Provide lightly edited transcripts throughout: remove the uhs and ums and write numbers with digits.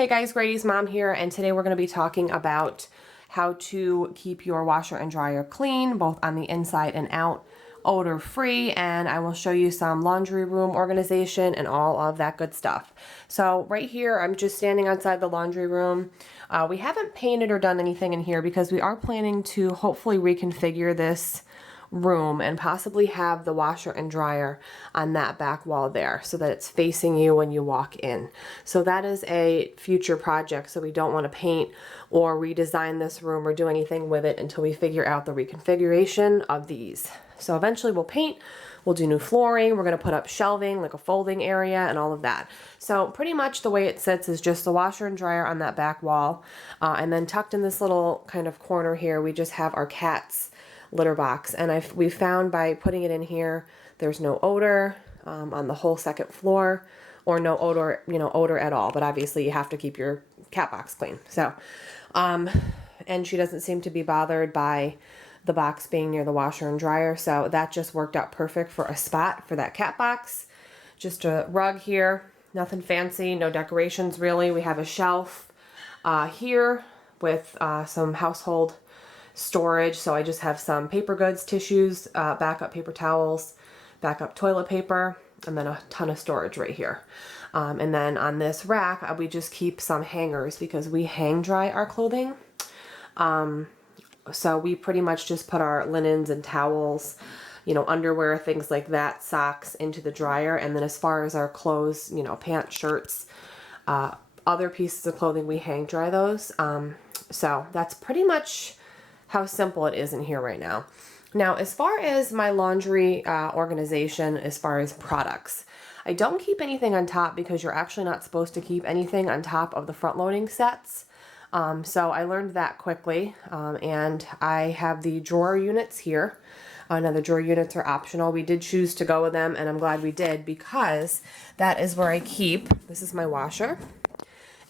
Hey guys, Grady's mom here, and today we're going to be talking about how to keep your washer and dryer clean, both on the inside and out, odor free, and I will show you some laundry room organization and all of that good stuff. So right here, I'm just standing outside the laundry room. We haven't painted or done anything in here because we are planning to hopefully reconfigure this room and possibly have the washer and dryer on that back wall there so that it's facing you when you walk in. So that is a future project, so we don't want to paint or redesign this room or do anything with it until we figure out the reconfiguration of these. So eventually we'll paint, we'll do new flooring, we're going to put up shelving, like a folding area and all of that. So pretty much the way it sits is just the washer and dryer on that back wall, and then tucked in this little kind of corner here we just have our cat's litter box, and we found by putting it in here there's no odor on the whole second floor, or no odor, odor at all, but obviously you have to keep your cat box clean. So and she doesn't seem to be bothered by the box being near the washer and dryer, so that just worked out perfect for a spot for that cat box. Just a rug here, nothing fancy, no decorations really. We have a shelf here with some household storage, so I just have some paper goods, tissues, backup paper towels, backup toilet paper, and then a ton of storage right here. And then on this rack we just keep some hangers because we hang dry our clothing. So we pretty much just put our linens and towels, underwear, things like that, socks into the dryer, and then as far as our clothes, pants, shirts, other pieces of clothing, we hang dry those. So that's pretty much how simple it is in here right now. Now, as far as my laundry organization, as far as products, I don't keep anything on top because you're actually not supposed to keep anything on top of the front loading sets. So I learned that quickly, and I have the drawer units here. Now the drawer units are optional. We did choose to go with them, and I'm glad we did because that is where I keep, this is my washer,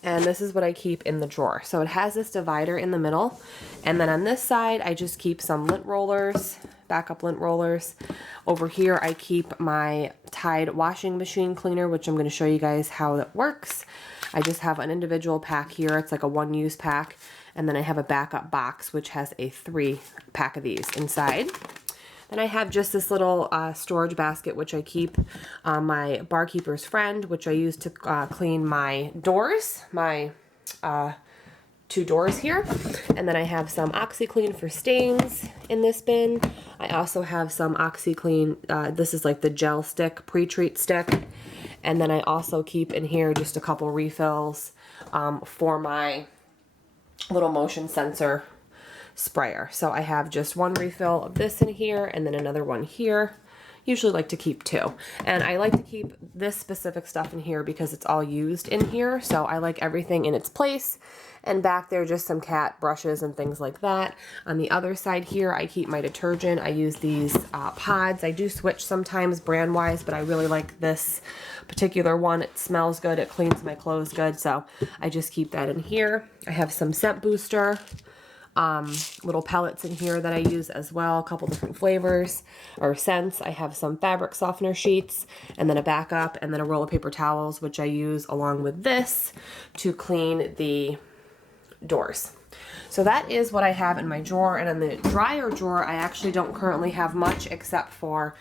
and this is what I keep in the drawer. So it has this divider in the middle, and then on this side I just keep some lint rollers, backup lint rollers. Over here I keep my Tide washing machine cleaner, which I'm going to show you guys how that works. I just have an individual pack here, it's like a one-use pack, and then I have a backup box which has a 3-pack of these inside. Then I have just this little storage basket which I keep my barkeeper's friend, which I use to clean my doors, my 2 doors here. And then I have some OxyClean for stains in this bin. I also have some OxyClean, this is like the gel stick, pre-treat stick. And then I also keep in here just a couple refills for my little motion sensor sprayer. So I have just one refill of this in here and then another one here. Usually like to keep 2. And I like to keep this specific stuff in here because it's all used in here. So I like everything in its place. And back there just some cat brushes and things like that. On the other side here I keep my detergent. I use these pods. I do switch sometimes brand wise, but I really like this particular one. It smells good, it cleans my clothes good, so I just keep that in here. I have some scent booster little pellets in here that I use as well, a couple different flavors or scents. I have some fabric softener sheets, and then a backup, and then a roll of paper towels, which I use along with this to clean the doors. So that is what I have in my drawer. And in the dryer drawer I actually don't currently have much except for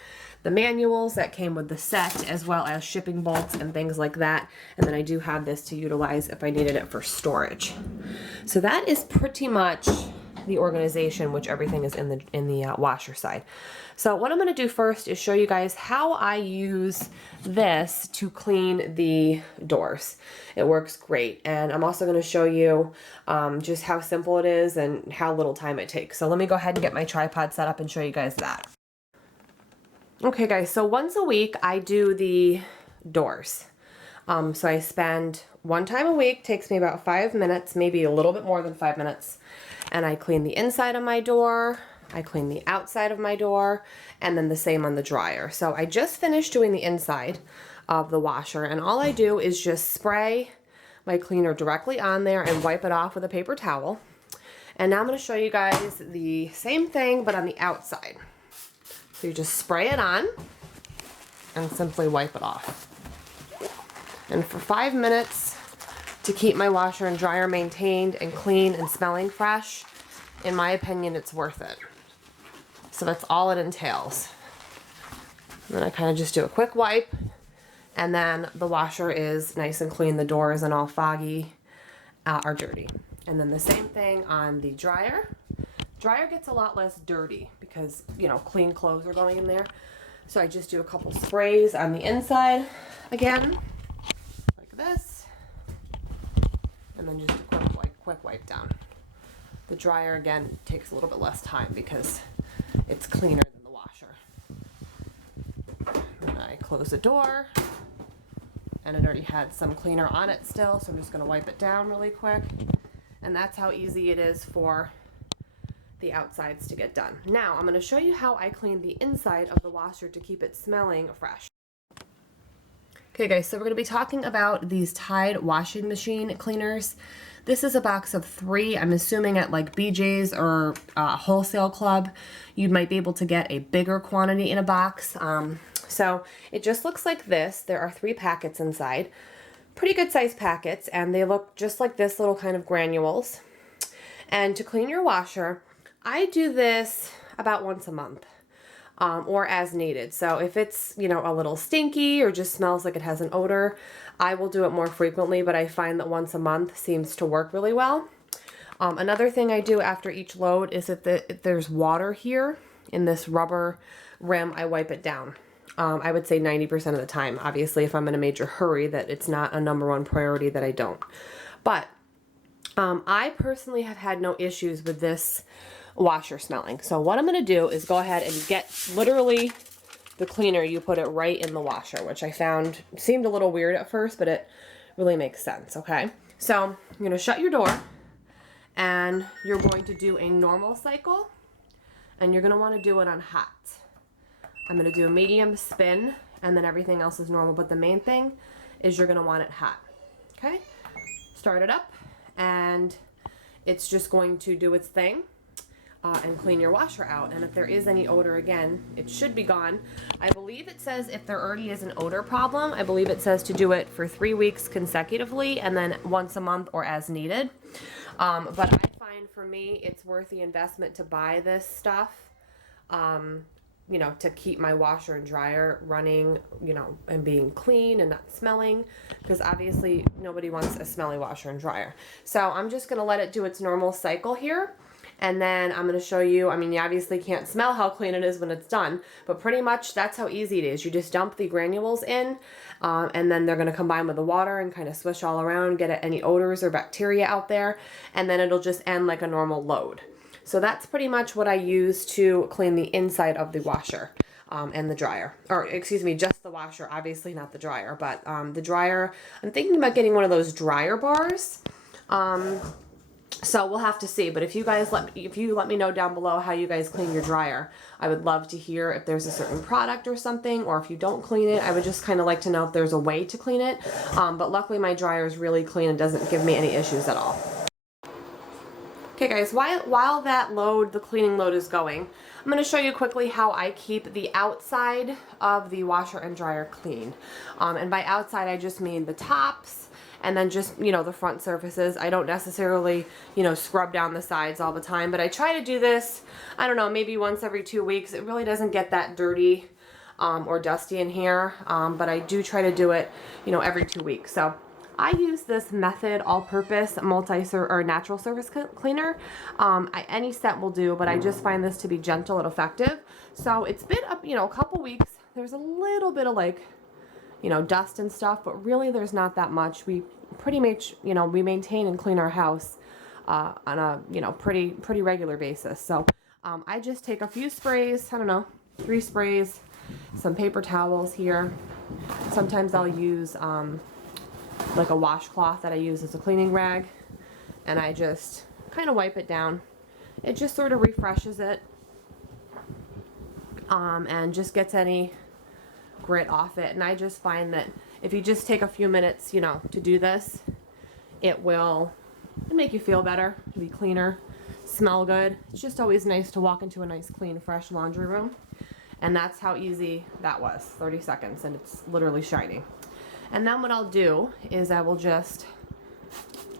the manuals that came with the set, as well as shipping bolts and things like that. And then I do have this to utilize if I needed it for storage. So that is pretty much the organization, which everything is in the washer side. So what I'm going to do first is show you guys how I use this to clean the doors. It works great, and I'm also going to show you just how simple it is and how little time it takes. So let me go ahead and get my tripod set up and show you guys that. Okay guys, so once a week I do the doors. So I spend one time a week, takes me about 5 minutes, maybe a little bit more than 5 minutes, and I clean the inside of my door, I clean the outside of my door, and then the same on the dryer. So I just finished doing the inside of the washer, and all I do is just spray my cleaner directly on there and wipe it off with a paper towel. And now I'm going to show you guys the same thing but on the outside. So you just spray it on and simply wipe it off. And for 5 minutes, to keep my washer and dryer maintained and clean and smelling fresh, in my opinion, it's worth it. So that's all it entails. And then I kind of just do a quick wipe, and then the washer is nice and clean. The door isn't all foggy or dirty. And then the same thing on the dryer. Dryer gets a lot less dirty because, you know, clean clothes are going in there. So I just do a couple sprays on the inside again, like this, and then just a quick wipe down. The dryer, again, takes a little bit less time because it's cleaner than the washer. Then I close the door, and it already had some cleaner on it still, so I'm just going to wipe it down really quick. And that's how easy it is for the outsides to get done. Now, I'm going to show you how I clean the inside of the washer to keep it smelling fresh. Okay guys, so we're going to be talking about these Tide washing machine cleaners. This is a box of 3. I'm assuming at like BJ's or Wholesale Club, you might be able to get a bigger quantity in a box. So it just looks like this. There are 3 packets inside. Pretty good sized packets, and they look just like this, little kind of granules. And to clean your washer, I do this about once a month. Or as needed. So if it's, you know, a little stinky or just smells like it has an odor, I will do it more frequently, but I find that once a month seems to work really well. Another thing I do after each load is if there's water here in this rubber rim, I wipe it down. I would say 90% of the time. Obviously, if I'm in a major hurry, that it's not a #1 priority, that I don't. But I personally have had no issues with this washer smelling. So what I'm going to do is go ahead and get literally the cleaner. You put it right in the washer, which I found seemed a little weird at first, but it really makes sense. Okay, so you're going to shut your door, and you're going to do a normal cycle, and you're going to want to do it on hot. I'm going to do a medium spin, and then everything else is normal, but the main thing is you're going to want it hot. Okay, start it up, and it's just going to do its thing. And clean your washer out, and if there is any odor, again, it should be gone. I believe it says if there already is an odor problem, I believe it says to do it for 3 weeks consecutively and then once a month or as needed. But I find for me it's worth the investment to buy this stuff, you know, to keep my washer and dryer running, you know, and being clean and not smelling, because obviously nobody wants a smelly washer and dryer. So I'm just going to let it do its normal cycle here. And then I'm going to show you, I mean, you obviously can't smell how clean it is when it's done, but pretty much that's how easy it is. You just dump the granules in, and then they're going to combine with the water and kind of swish all around, get at any odors or bacteria out there, and then it'll just end like a normal load. So that's pretty much what I use to clean the inside of the washer and the dryer. Or, excuse me, just the washer, obviously not the dryer, but the dryer, I'm thinking about getting one of those dryer bars. So we'll have to see, but if you let me know down below how you guys clean your dryer, I would love to hear if there's a certain product or something, or if you don't clean it. I would just kind of like to know if there's a way to clean it. But luckily my dryer is really clean and doesn't give me any issues at all. Okay guys, while that load, the cleaning load is going, I'm going to show you quickly how I keep the outside of the washer and dryer clean. And by outside I just mean the tops, and then just, you know, the front surfaces. I don't necessarily, you know, scrub down the sides all the time, but I try to do this, I don't know, maybe once every 2 weeks. It really doesn't get that dirty or dusty in here, but I do try to do it, you know, every 2 weeks. So I use this Method all-purpose natural surface cleaner. Any set will do, but I just find this to be gentle and effective. So it's been up, you know, a couple weeks. There's a little bit of like, you know, dust and stuff, but really there's not that much. We pretty much, you know, we maintain and clean our house on a, you know, pretty regular basis. So I just take a few sprays, I don't know, 3 sprays, some paper towels here. Sometimes I'll use like a washcloth that I use as a cleaning rag, and I just kind of wipe it down. It just sort of refreshes it and just gets any grit off it. And I just find that if you just take a few minutes, you know, to do this, it will make you feel better, be cleaner, smell good. It's just always nice to walk into a nice, clean, fresh laundry room. And that's how easy that was, 30 seconds, and it's literally shiny. And then what I'll do is I will just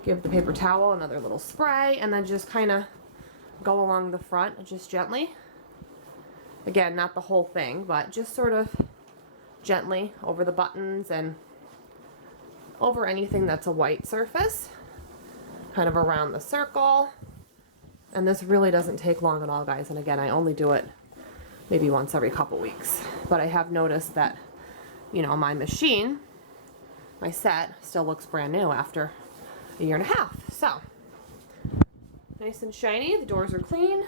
Give the paper towel another little spray, and then just kind of go along the front just gently. Again, not the whole thing, but just sort of gently over the buttons and over anything that's a white surface, kind of around the circle. And this really doesn't take long at all, guys. And again, I only do it maybe once every couple weeks. But I have noticed that, you know, my machine, my set, still looks brand new after a year and a half. So, nice and shiny. The doors are clean.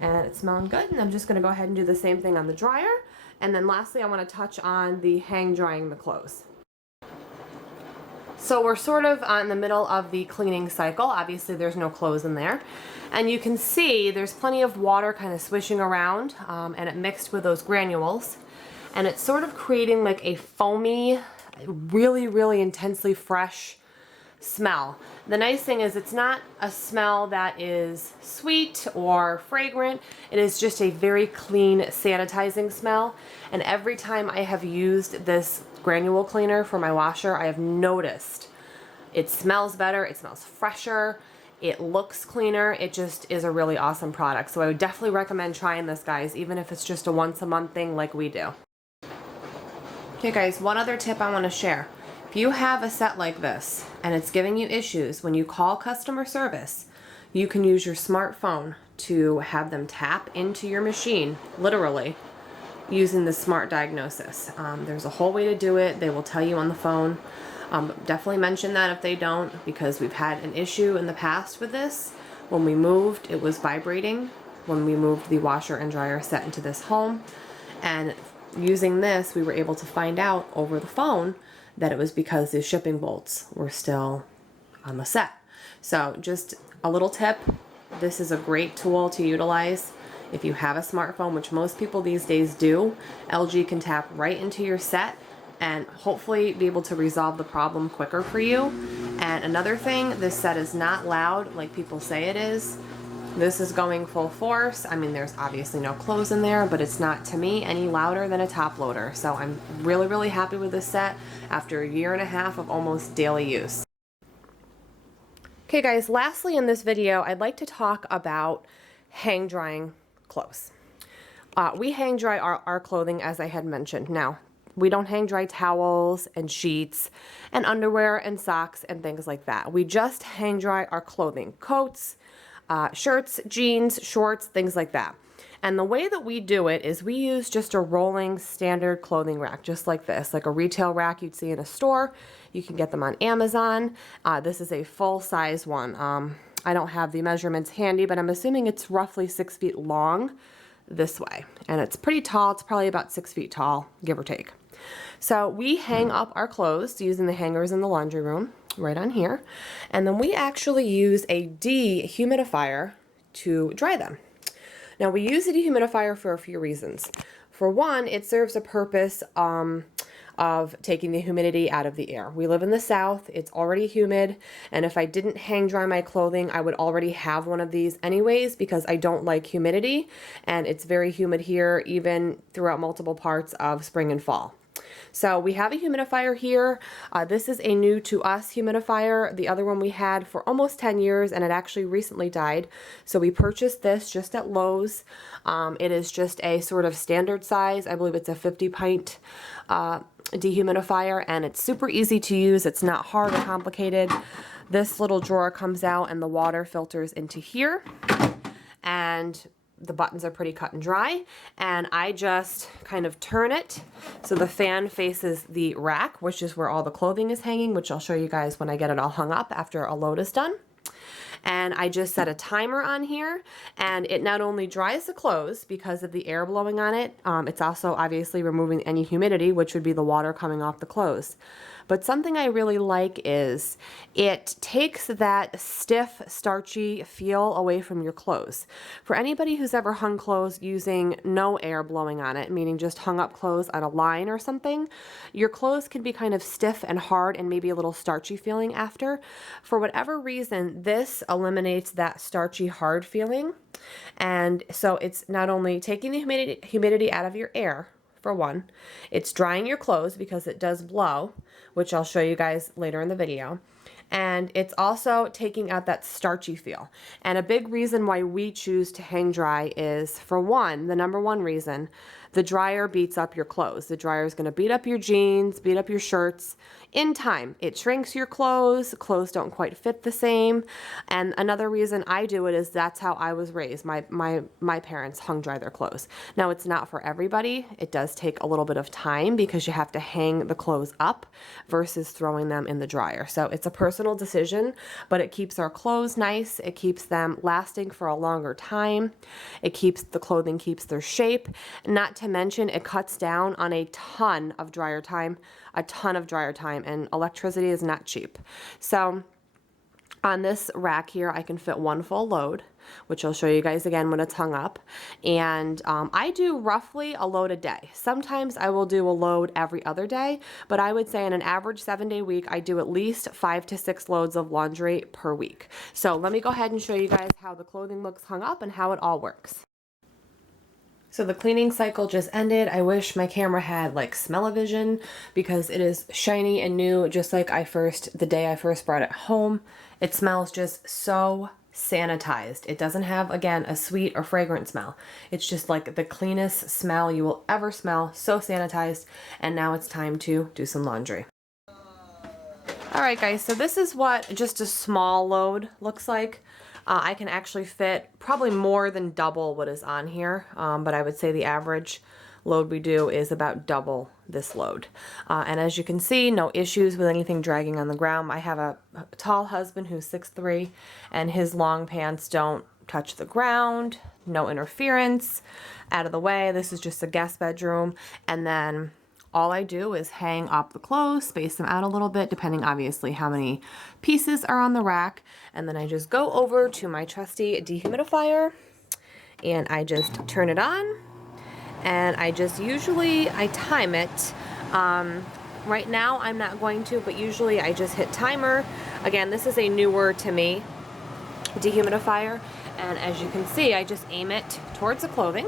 And it's smelling good. And I'm just going to go ahead and do the same thing on the dryer. And then lastly, I want to touch on the hang drying the clothes. So we're sort of on the middle of the cleaning cycle. Obviously there's no clothes in there. And you can see there's plenty of water kind of swishing around, and it mixed with those granules. And it's sort of creating like a foamy, really, really intensely fresh smell. The nice thing is it's not a smell that is sweet or fragrant. It is just a very clean, sanitizing smell. And every time I have used this granule cleaner for my washer, I have noticed it smells better, it smells fresher, it looks cleaner. It just is a really awesome product. So I would definitely recommend trying this, guys, even if it's just a once a month thing like we do. Okay guys, one other tip I want to share. If you have a set like this and it's giving you issues, when you call customer service, you can use your smartphone to have them tap into your machine, literally, using the smart diagnosis. There's a whole way to do it. They will tell you on the phone. Definitely mention that if they don't, because we've had an issue in the past with this. When we moved, it was vibrating when we moved the washer and dryer set into this home. And using this, we were able to find out over the phone that it was because the shipping bolts were still on the set. So just a little tip, this is a great tool to utilize. If you have a smartphone, which most people these days do, LG can tap right into your set and hopefully be able to resolve the problem quicker for you. And another thing, this set is not loud like people say it is. This is going full force. I mean, there's obviously no clothes in there, but it's not, to me, any louder than a top loader. So I'm really, really happy with this set after a year and a half of almost daily use. Okay guys, lastly in this video, I'd like to talk about hang drying clothes. We hang dry our clothing, as I had mentioned. Now, we don't hang dry towels and sheets and underwear and socks and things like that. We just hang dry our clothing, coats, shirts, jeans, shorts, things like that. And the way that we do it is we use just a rolling standard clothing rack, just like this, like a retail rack you'd see in a store. You can get them on Amazon. This is a full-size one. I don't have the measurements handy, but I'm assuming it's roughly 6 feet long this way. And it's pretty tall. It's probably about 6 feet tall, give or take. So we hang up our clothes using the hangers in the laundry room right on here. And then we actually use a dehumidifier to dry them. Now we use a dehumidifier for a few reasons. For one, it serves a purpose of taking the humidity out of the air. We live in the South, it's already humid, and if I didn't hang dry my clothing, I would already have one of these anyways because I don't like humidity, and it's very humid here even throughout multiple parts of spring and fall. So we have a humidifier here. This is a new to us humidifier. The other one we had for almost 10 years and it actually recently died. So we purchased this just at Lowe's. It is just a sort of standard size. I believe it's a 50 pint dehumidifier and it's super easy to use. It's not hard or complicated. This little drawer comes out and the water filters into here. And the buttons are pretty cut and dry, and I just kind of turn it so the fan faces the rack, which is where all the clothing is hanging, which I'll show you guys when I get it all hung up after a load is done. And I just set a timer on here, and it not only dries the clothes because of the air blowing on it, it's also obviously removing any humidity, which would be the water coming off the clothes. But something I really like is it takes that stiff, starchy feel away from your clothes. For anybody who's ever hung clothes using no air blowing on it, meaning just hung up clothes on a line or something, your clothes can be kind of stiff and hard and maybe a little starchy feeling after. For whatever reason, this eliminates that starchy, hard feeling. And so it's not only taking the humidity out of your air, for one, it's drying your clothes because it does blow, which I'll show you guys later in the video. and it's also taking out that starchy feel. And a big reason why we choose to hang dry is, for one, the number one reason, the dryer beats up your clothes. The dryer is going to beat up your jeans, beat up your shirts. In time, it shrinks your clothes. Clothes don't quite fit the same. And another reason I do it is that's how I was raised. My parents hung dry their clothes. Now, it's not for everybody. It does take a little bit of time because you have to hang the clothes up versus throwing them in the dryer. So it's a personal decision, but it keeps our clothes nice. It keeps them lasting for a longer time. It keeps the clothing, keeps their shape. Not to mention, it cuts down on a ton of dryer time, and electricity is not cheap. So on this rack here, I can fit one full load, which I'll show you guys again when it's hung up. And I do roughly a load a day. Sometimes I will do a load every other day, but I would say in an average 7-day week, I do at least 5 to 6 loads of laundry per week. So let me go ahead and show you guys how the clothing looks hung up and how it all works. So the cleaning cycle just ended. I wish my camera had like smell-o-vision because it is shiny and new, just like the day I first brought it home. It smells just so sanitized. It doesn't have, again, a sweet or fragrant smell. It's just like the cleanest smell you will ever smell, so sanitized. And now it's time to do some laundry. All right, guys, so this is what just a small load looks like. I can actually fit probably more than double what is on here, but I would say the average load we do is about double this load. And as you can see, no issues with anything dragging on the ground. I have a tall husband who's 6'3", and his long pants don't touch the ground, no interference, out of the way. This is just a guest bedroom, and then all I do is hang up the clothes, space them out a little bit, depending obviously how many pieces are on the rack. And then I just go over to my trusty dehumidifier and I just turn it on. And I time it. Right now I'm not going to, but usually I just hit timer. Again, this is a newer to me dehumidifier. And as you can see, I just aim it towards the clothing.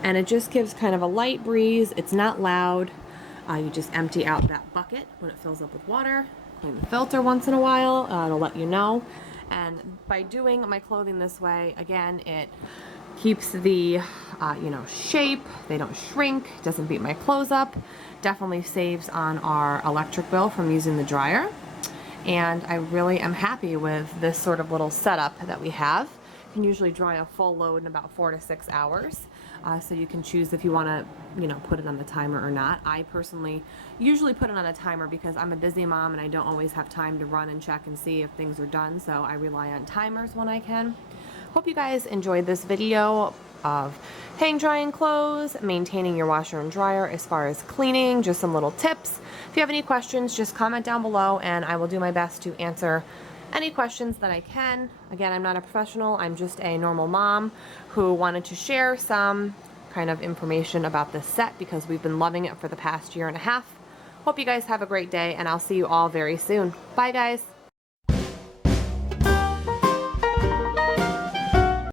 And it just gives kind of a light breeze. It's not loud. You just empty out that bucket when it fills up with water. Clean the filter once in a while. It'll let you know. And by doing my clothing this way, again, it keeps the shape. They don't shrink. Doesn't beat my clothes up. Definitely saves on our electric bill from using the dryer. And I really am happy with this sort of little setup that we have. You can usually dry a full load in about 4 to 6 hours. So you can choose if you want to, put it on the timer or not. I personally usually put it on a timer because I'm a busy mom and I don't always have time to run and check and see if things are done. So I rely on timers when I can. Hope you guys enjoyed this video of hang drying clothes, maintaining your washer and dryer as far as cleaning, just some little tips. If you have any questions, just comment down below and I will do my best to answer any questions that I can. Again, I'm not a professional. I'm just a normal mom who wanted to share some kind of information about this set because we've been loving it for the past 1.5 years. Hope you guys have a great day and I'll see you all very soon. Bye, guys.